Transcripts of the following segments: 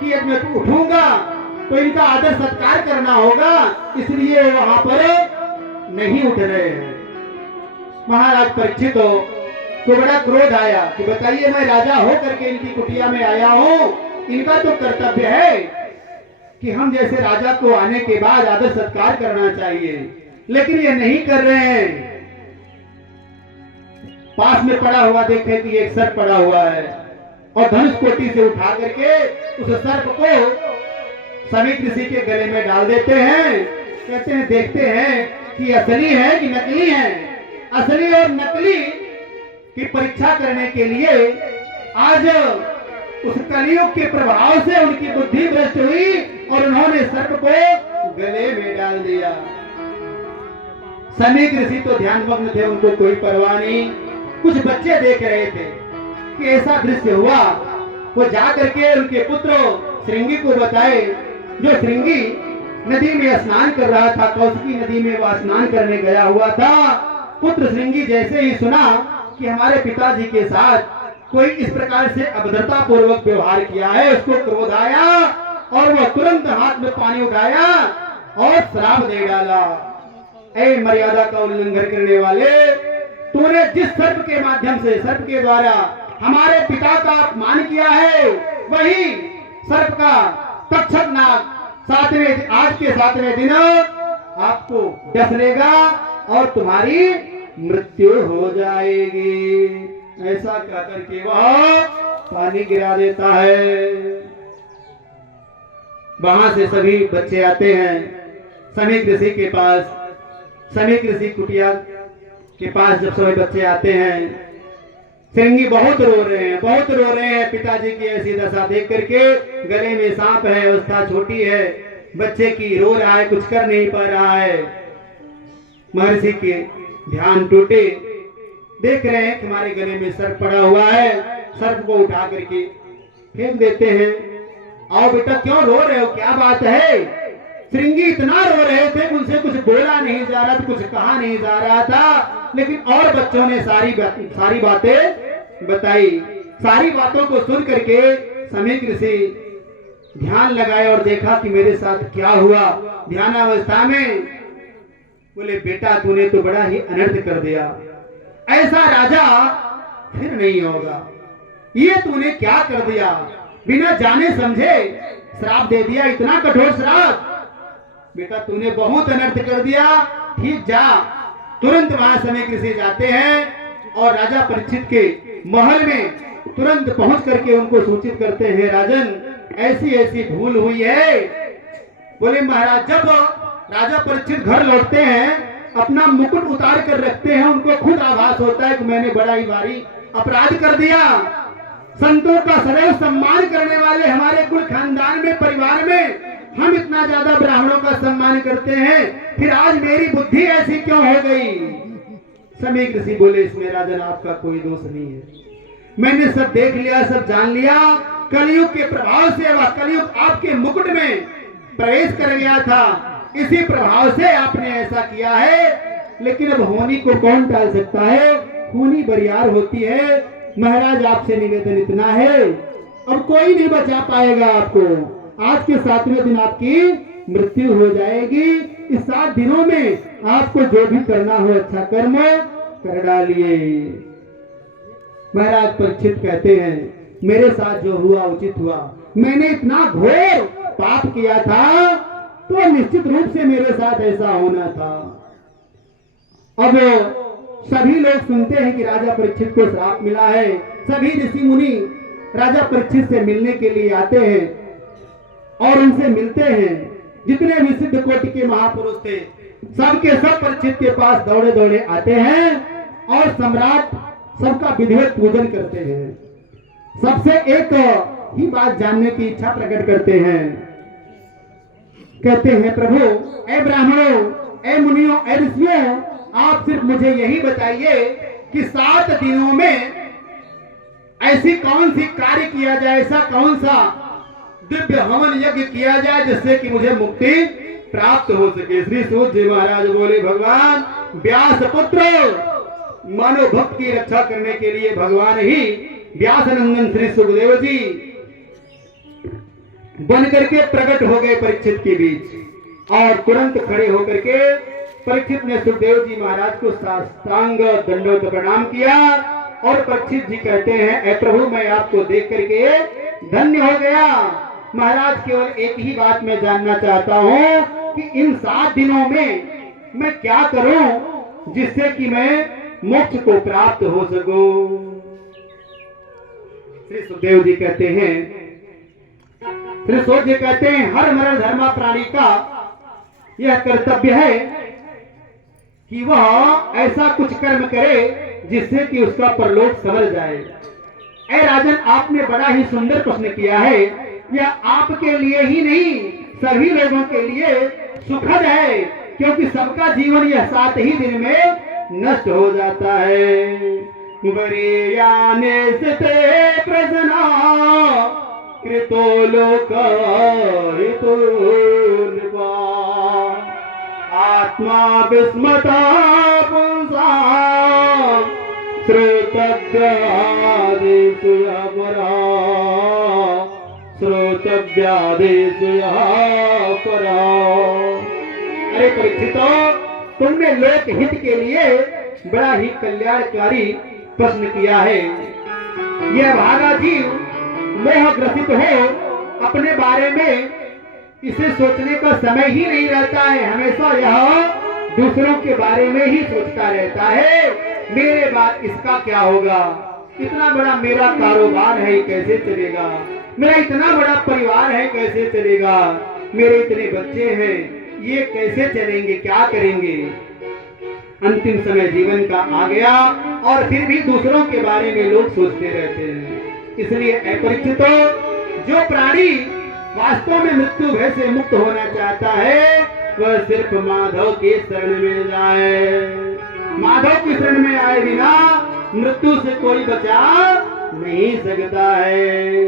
कि यदि मैं उठूंगा तो इनका आदर सत्कार करना होगा, इसलिए वहां पर नहीं उठ रहे हैं। महाराज परीक्षित को बड़ा क्रोध आया कि बताइए, मैं राजा हो करके इनकी कुटिया में आया हूं, इनका तो कर्तव्य है कि हम जैसे राजा को आने के बाद आदर सत्कार करना चाहिए, लेकिन ये नहीं कर रहे हैं। पास में पड़ा हुआ देखे कि एक सर्प पड़ा हुआ है और धनुष कोटि से उठा करके उस सर्प को समीक ऋषि के गले में डाल देते हैं। कहते हैं देखते हैं कि असली है कि नकली है। असली और नकली की परीक्षा करने के लिए आज उस कलयुग के प्रभाव से उनकी बुद्धि भ्रष्ट हुई और उन्होंने सर्प को गले में डाल दिया। समीक ऋषि तो ध्यानमग्न थे, उनको कोई परवाह नहीं। कुछ बच्चे देख रहे थे कि ऐसा दृश्य हुआ, वो जाकर के उनके पुत्र श्रृंगी को बताए। जो श्रृंगी नदी में स्नान कर रहा था, कौशिकी नदी में वह स्नान करने गया हुआ था। पुत्र श्रृंगी जैसे ही सुना कि हमारे पिताजी के साथ कोई इस प्रकार से अभद्रता पूर्वक व्यवहार किया है, उसको क्रोध आया और वह तुरंत हाथ में पानी उठाया और श्राप दे डाला। ऐ मर्यादा का उल्लंघन करने वाले, तूने जिस सर्प के माध्यम से, सर्प के द्वारा हमारे पिता का अपमान किया है, वही सर्प का तक्षक नाग आज के 7वें दिन आपको डस लेगा और तुम्हारी मृत्यु हो जाएगी। ऐसा कहकर के वह पानी गिरा देता है। वहां से सभी बच्चे आते हैं समीक ऋषि के पास। समीक ऋषि कुटिया के पास जब सभी बच्चे आते हैं, श्रृंगी बहुत रो रहे हैं, बहुत रो रहे हैं पिताजी की ऐसी दशा देख करके। गले में सांप है, अवस्था छोटी है, बच्चे की रो रहा है, कुछ कर नहीं पा रहा है। महर्षि के ध्यान टूटे, देख रहे हैं कि हमारे गले में सर्प पड़ा हुआ है। सर्प को उठा करके फेंक देते हैं। आओ बेटा, क्यों रो रहे हो, क्या बात है? श्रृंगी इतना रो रहे थे, उनसे कुछ बोला नहीं जा रहा था, कुछ कहा नहीं जा रहा था, लेकिन और बच्चों ने सारी बातें बताई। सारी बातों को सुन करके समीक ऋषि ध्यान लगाए और देखा कि मेरे साथ क्या हुआ। ध्यानावस्था में बोले, बेटा तूने तो बड़ा ही अनर्थ कर दिया, ऐसा राजा फिर नहीं होगा। ये तूने क्या कर दिया, बिना जाने समझे श्राप दे दिया, इतना कठोर श्राप। बेटा तूने बहुत अनर्थ कर दिया, ठीक जा। तुरंत वहां समीक ऋषि जाते हैं और राजा परीक्षित के महल में तुरंत पहुंच करके उनको सूचित करते हैं, राजन ऐसी ऐसी भूल हुई है। बोले महाराज, जब राजा परीक्षित घर लौटते हैं, अपना मुकुट उतार कर रखते हैं, उनको खुद आभास होता है कि मैंने बड़ा ही भारी अपराध कर दिया। संतों का सदैव सम्मान करने वाले हमारे कुल खानदान में, परिवार में हम इतना ज्यादा ब्राह्मणों का सम्मान करते हैं, फिर आज मेरी बुद्धि ऐसी क्यों हो गई? समीक ऋषि बोले, इसमें राजन आपका कोई दोष नहीं है, मैंने सब देख लिया, सब जान लिया। कलयुग के प्रभाव से वह कलयुग आपके मुकुट में प्रवेश कर गया था, इसी प्रभाव से आपने ऐसा किया है। लेकिन अब होनी को कौन टाल सकता है, होनी बरियार होती है। महाराज आपसे निवेदन इतना है, अब कोई नहीं बचा पाएगा आपको। आज के 7वें दिन आपकी मृत्यु हो जाएगी। इस 7 दिनों में आपको जो भी करना हो अच्छा कर्म कर डालिए। महाराज परीक्षित कहते हैं, मेरे साथ जो हुआ उचित हुआ, मैंने इतना घोर पाप किया था तो निश्चित रूप से मेरे साथ ऐसा होना था। अब सभी लोग सुनते हैं कि राजा परीक्षित को श्राप मिला है। सभी ऋषि मुनि राजा परीक्षित से मिलने के लिए आते हैं और उनसे मिलते हैं। जितने भी सिद्ध कोटि के महापुरुष थे, सबके सब परीक्षित के पास दौड़े दौड़े आते हैं और सम्राट सबका विधिवत पूजन करते हैं। सबसे एक ही बात जानने की इच्छा प्रकट करते हैं। कहते हैं, प्रभु, ऐ ब्राह्मणों, ऐ मुनियों, ऐ ऋषियों, आप सिर्फ मुझे यही बताइए कि 7 दिनों में ऐसी कौन सी कार्य किया जाए, ऐसा कौन सा दिव्य हवन यज्ञ किया जाए जिससे कि मुझे मुक्ति प्राप्त हो सके। श्री सूत जी महाराज बोले, भगवान व्यास पुत्र, मानव भक्त की रक्षा करने के लिए भगवान ही व्यास नंदन श्री सुखदेव जी बन करके प्रकट हो गए परीक्षित के बीच और तुरंत खड़े होकर के परीक्षित ने सुखदेव जी महाराज को साष्टांग दंडवत प्रणाम किया और परीक्षित जी कहते हैं, ऐ प्रभु मैं आपको देख करके धन्य हो गया। महाराज केवल एक ही बात मैं जानना चाहता हूं कि इन 7 दिनों में मैं क्या करूं जिससे कि मैं मोक्ष को प्राप्त हो सकूं। श्री सुखदेव जी कहते हैं, श्री सूत जी कहते हैं, हर मरण धर्मा प्राणी का यह कर्तव्य है कि वह ऐसा कुछ कर्म करे जिससे कि उसका परलोक संवर जाए। ऐ राजन, आपने बड़ा ही सुंदर प्रश्न किया है। यह आपके लिए ही नहीं सभी लोगों के लिए सुखद है, क्योंकि सबका जीवन यह 7 ही दिन में नष्ट हो जाता है। वरीयाने स्थिते प्रसन्ना कृतो लोक हितो नृपा आत्मा विस्मता पुंसा श्रोतव्यादेशु अपरा श्रोतव्यादेशु अपरा। अरे परीक्षितो, तुमने लोक हित के लिए बड़ा ही कल्याणकारी प्रश्न किया है। यह भागा जीव मोह ग्रसित हो अपने बारे में इसे सोचने का समय ही नहीं रहता है। हमेशा यह दूसरों के बारे में ही सोचता रहता है, मेरे बाद इसका क्या होगा, इतना बड़ा मेरा कारोबार है कैसे चलेगा, मेरा इतना बड़ा परिवार है कैसे चलेगा, मेरे इतने बच्चे हैं ये कैसे चलेंगे, क्या करेंगे। अंतिम समय जीवन का आ गया और फिर भी दूसरों के बारे में लोग सोचते रहते हैं। इसलिए अपरिचितो, जो प्राणी वास्तव में मृत्यु भय से मुक्त होना चाहता है वह सिर्फ माधव के शरण में जाए। माधव की शरण में आए बिना मृत्यु से कोई बचा नहीं सकता है।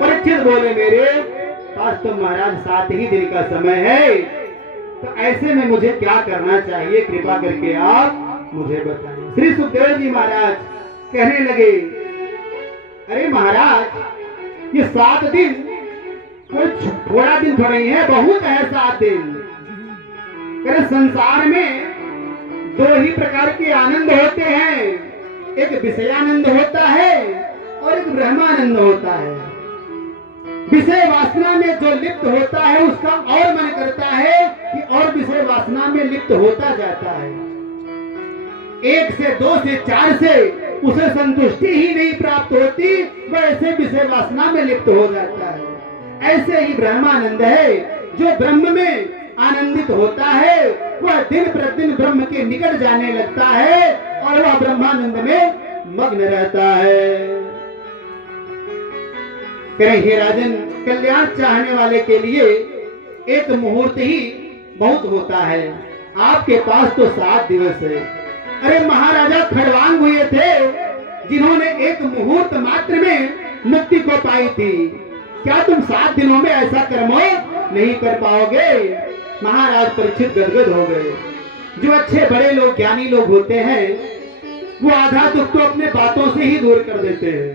परीक्षित बोले, मेरे पास तो महाराज 7 ही दिन का समय है, तो ऐसे में मुझे क्या करना चाहिए, कृपा करके आप मुझे बताएं। श्री सुखदेव जी महाराज कहने लगे, अरे महाराज ये 7 दिन कोई थोड़ा दिन थोड़ा ही है, बहुत है 7 दिन। अरे संसार में 2 ही प्रकार के आनंद होते हैं, एक विषयानंद होता है और एक ब्रह्मानंद होता है। विषय वासना में जो लिप्त होता है उसका और मन करता है कि और विषय वासना में लिप्त होता जाता है। 1 से 2 से 4 से उसे संतुष्टि ही नहीं प्राप्त होती, वह ऐसे विषय वासना में लिप्त हो जाता है। ऐसे ही ब्रह्मानंद है, जो ब्रह्म में आनंदित होता है वह दिन प्रतिदिन ब्रह्म के निकट जाने लगता है और वह ब्रह्मानंद में मग्न रहता है। हे राजन, कल्याण चाहने वाले के लिए एक मुहूर्त ही बहुत होता है, आपके पास तो 7 दिवस है। अरे महाराजा खड़वांग हुए थे जिन्होंने एक मुहूर्त मात्र में मुक्ति को पाई थी, क्या तुम 7 दिनों में ऐसा कर्म नहीं कर पाओगे? महाराज परीक्षित गदगद हो गए। जो अच्छे बड़े लोग ज्ञानी लोग होते हैं वो आधा दुख तो अपने बातों से ही दूर कर देते हैं,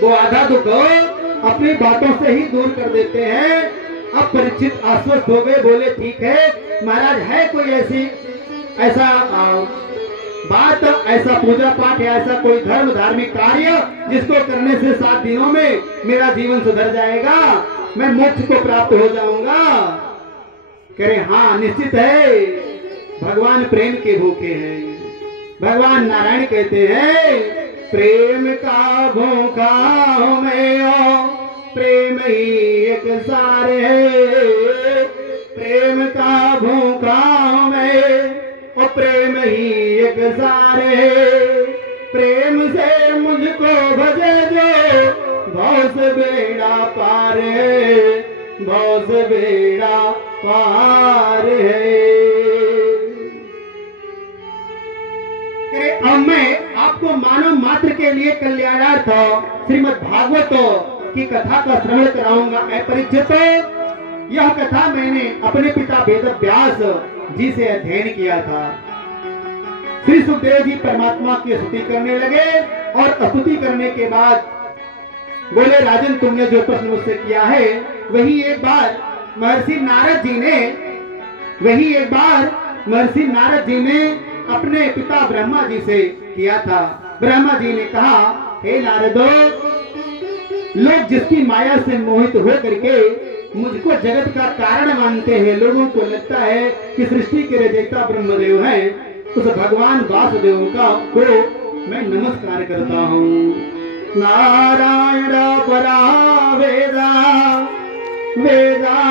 वो आधा दुख अपनी बातों से ही दूर कर देते हैं। अब परीक्षित आश्वस्त हो गए, बोले ठीक है महाराज, है कोई ऐसा बात, ऐसा पूजा पाठ या ऐसा कोई धर्म धार्मिक कार्य जिसको करने से 7 दिनों में मेरा जीवन सुधर जाएगा, मैं मोक्ष को प्राप्त हो जाऊंगा? कह रहे हाँ निश्चित है, भगवान प्रेम के भूखे हैं। भगवान नारायण कहते हैं, प्रेम का भूखा हूं मैं, प्रेम ही एक सार है। प्रेम का भूखा हूं मैं और प्रेम ही एक सार है। प्रेम से मुझको भजे जो भव से बेड़ा पार है, भव से बेड़ा पार है। अब मैं आपको मानव मात्र के लिए कल्याणार्थ श्रीमद् भागवत की कथा का श्रवण कराऊंगा। अपरिचित, यह कथा मैंने अपने पिता वेद व्यास जी से अध्ययन किया था। श्री सुखदेव जी परमात्मा की स्तुति करने लगे और स्तुति करने के बाद बोले राजन, तुमने जो प्रश्न मुझसे किया है वही एक बार महर्षि नारद जी ने अपने पिता ब्रह्मा जी से किया था। ब्रह्मा जी ने कहा, हे नारदो, लोग जिसकी माया से मोहित हो करके मुझको जगत का कारण मानते हैं, लोगों को लगता है कि सृष्टि के रचयिता ब्रह्मदेव हैं, उस भगवान वासुदेव को मैं नमस्कार करता हूँ। नारायण परा वेदा वेदा